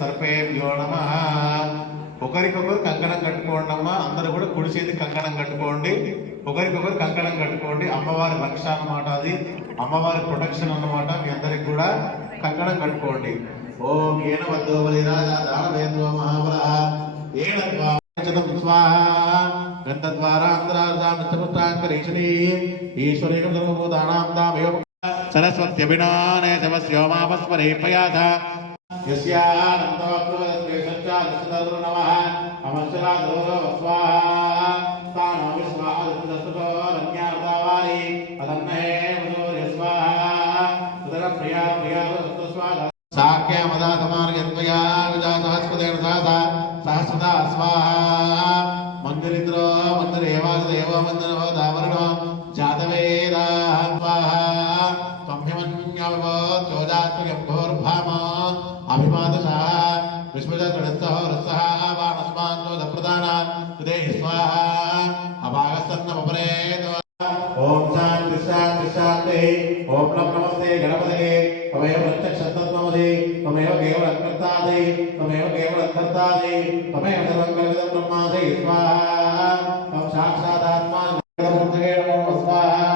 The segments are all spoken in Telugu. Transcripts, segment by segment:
సర్పేభ్యో నమః. ఒకరికొకరు కంకణం కట్టుకోండి అమ్మా. అందరూ కూడా కుడి చేతి కంకణం కట్టుకోండి. ఒకరికొకరు కంకణం కట్టుకోండి. అమ్మవారి రక్ష అన్నమాట, అది అమ్మవారి ప్రొటెక్షన్ అన్నమాట. మీ అందరికి కూడా కంకణం కట్టుకోండి. ఓం ఏన వద్దో బలిరాజా దానవేంద్రో మహాబలః ఏన త్వాచతం స్వాహ గంధద్వారాంతరార్ధామిత్రపుత్రాంకరీషణీ ఈశ్వరేణ సర్వభూతానాం దామేవ సరస్వత్యభినానే శవస్యోమాపస్మరే పయాథ యస్యానందవక్రోదద్వేషశ్చాదశతరు నమః అమశ్చరాదో స్వాహ తానో విశ్వాదస్తతో రన్యార్దావారి అదన్నే మధుర్య స్వాహ ఉదర ప్రియా ప్రియా స్వాహ సాఖ్యమదాతమార్గత్వయా విజాతహస్పదేన సహస్రదా స్వాహ మందిరిద్రో మందిరేవాదేవో మందిరో దావరుణో జాతవేదా స్వాహ త్వమ్యమన్యవోజాత్మగోర్భామ అభిమాదశः విశ్వజగణస్థః రసః వానస్మాన్తో దప్రదాన దేహి స్వాహ అభాగస్తన్నమపరే. ఓం శాంతి శాంతి శాంతి. ఓం నమస్తే గణపతయే. त्वमेव प्रत्यक्षतत्त्वमसि त्वमेव केवलकर्तासि त्वमेव केवलकर्तासि त्वमेव सर्वं कल्पितं ब्रह्मासि स्वाहा. त्वं साक्षादात्मा नमो स्वाहा.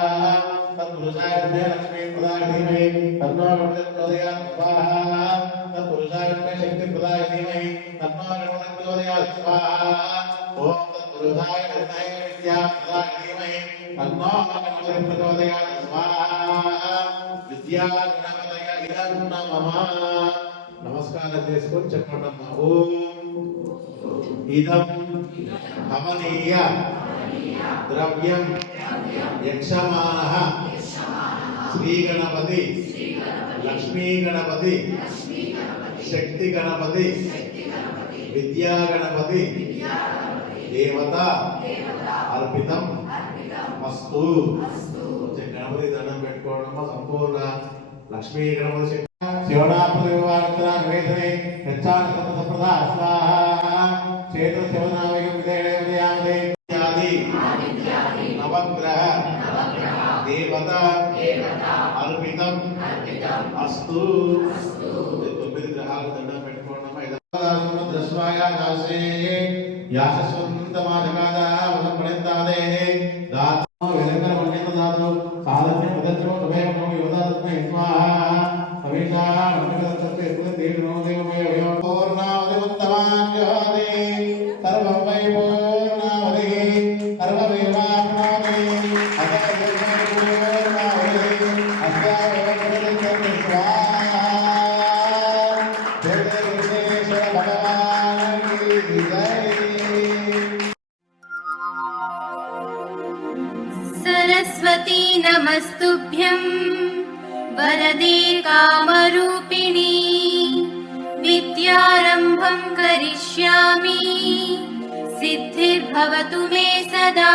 तत्पुरुषाय विद्महे लक्ष्मीप्रदाय धीमहि तन्नो गणपतिः प्रचोदयात् स्वाहा. तत्पुरुषाय विद्महे शक्तिप्रदाय धीमहि तन्नो गणपतिः प्रचोदयात् स्वाहा. ओम तत्पुरुषाय विद्महे विद्याप्रदाय धीमहि तन्नो गणपतिः प्रचोदयात् स्वाहा. विद्या నమస్కారం చేసుకొని చెప్పండి అమ్మా. ఓం ఇదం హవనీయ ద్రవ్యం యక్షమానః శ్రీ గణపతి లక్ష్మీ గణపతి శక్తి గణపతి విద్యా గణపతి దేవత అర్పితం అస్తు. గణపతి దండం పెట్టుకోవడమ్మా. సంపూర్ణ లక్ష్మీ గణపతి శివనామనివేదనే యచ్చాన సంప్రదా స్వాహ. చేత శివనామయం విదయామదే నవగ్రహ దేవత అర్పితం అస్తు. 9 గ్రహాలు దండం పెట్టుకోవడమ్మా. యాసస్వంతమాజగాదాదే దాతు విలంకర మణ్యత దాతు సాధన్య ప్రదర్శనో తుమేవ నమో యువదాత్మై స్వాహ. అవిషా నమకదత్తే దేవో దేవమయ పూర్ణావదిముత్తమాన్ జ్యోతి సర్వం వై పూర్ణావది సర్వమేవాప్నోతి అతః పూర్ణావది అస్యావేవ ప్రతిష్టతి స్వాహ. జయ విశ్వేశ్వర భగవాన్ కీ జయ. सरस्वती नमस्तुभ्यं वरदे कामरूपिणी विद्यारम्भं करिष्यामि सिद्धिर्भवतु मे सदा.